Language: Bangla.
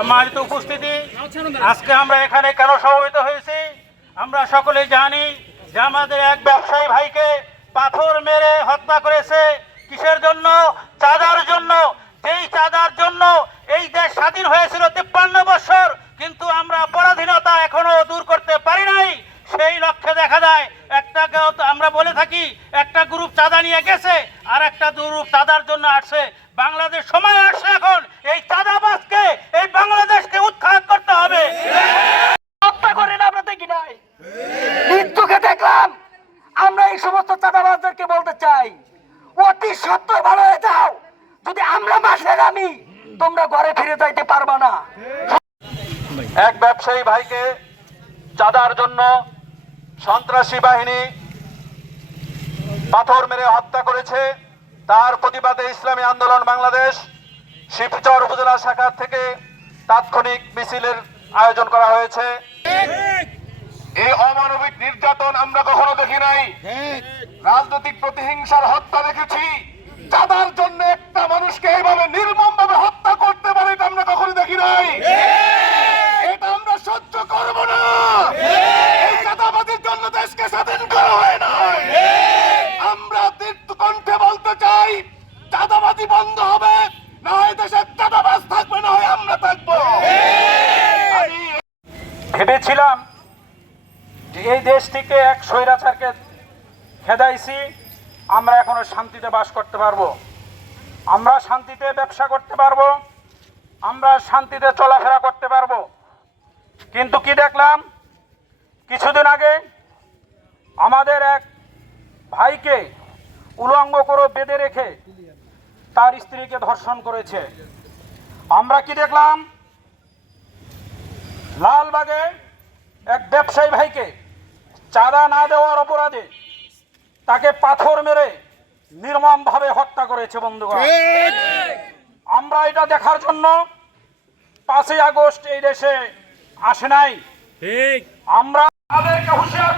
সম্মানিত উপস্থিতি, আজকে আমরা এখানে কেন সমবেত হয়েছি? আমরা সকলে জানি যে আমাদের এক ব্যবসায়ী ভাইকে পাথর মেরে হত্যা করেছে। কিসের জন্য? চাঁদার জন্য। যেই চাঁদার জন্য এই দেশ স্বাধীন হয়েছিল তিপ্পান্ন বছর, কিন্তু আমরা পরাধীনতা এখনও দূর করতে পারি নাই। সেই লক্ষ্যে দেখা যায়, একটা আমরা বলে থাকি, একটা গ্রুপ চাঁদা নিয়ে গেছে আর একটা গ্রুপ চাঁদার জন্য আসছে। বাংলাদেশ সময় আসছে এখন, এই চাঁদাবাজকে এই বাংলাদেশকে উৎখাত করতে হবে হত্যা করেন আমরা দেখি নাই মৃত্যুকে দেখলাম আমরা এই সমস্ত চাঁদাবাজদেরকে বলতে চাই অতি সত্তর ভালো হয়ে যাও। যদি আমরা মাসে নামি তোমরা ঘরে ফিরে যাইতে পারবা না। এক ব্যবসায়ী ভাইকে চাঁদার জন্য সন্ত্রাসী বাহিনী পাথর মেরে হত্যা করেছে। তার প্রতিবাদে ইসলামী আন্দোলন বাংলাদেশ শিবচর উপজেলা শাখা থেকে তাৎক্ষণিক মিছিলের আয়োজন করা হয়েছে। এই অমানবিক নির্যাতন আমরা কখনো দেখি নাই। রাজনৈতিক প্রতিহিংসার হত্যা দেখেছি। চাঁদার জন্য একটা মানুষকে এইভাবে নির্মম ভাবে হত্যা করতে পারে, এটা আমরা কখনো দেখি নাই। এটা আমরা সহ্য করব না। জন্য দেশকে স্বাধীন করা হয় বলতে চাই বন্ধ হবে, না দেশের থাকবে, না হয় আমরা থাকব। ভেবেছিলাম যে এই দেশটিকে এক স্বৈরাচারকে খেদাইছি আমরা এখনও শান্তিতে বাস করতে পারব। আমরা শান্তিতে ব্যবসা করতে পারব। আমরা শান্তিতে চলাফেরা করতে পারব। কিন্তু কি দেখলাম? কিছুদিন আগে আমাদের এক ভাইকে উলঙ্গ করে বেঁধে রেখে তার স্ত্রীকে ধর্ষণ করেছে। আমরা কি দেখলাম? লালবাগে এক ব্যবসায়ী ভাইকে চাঁদা না দেওয়ার অপরাধে তাকে পাথর মেরে নির্মমভাবে হত্যা করেছে বন্ধুগণ। আমরা এটা দেখার জন্য পাঁচই আগস্ট এই দেশে আসে নাই। আমরা তাদেরকে হুঁশিয়ার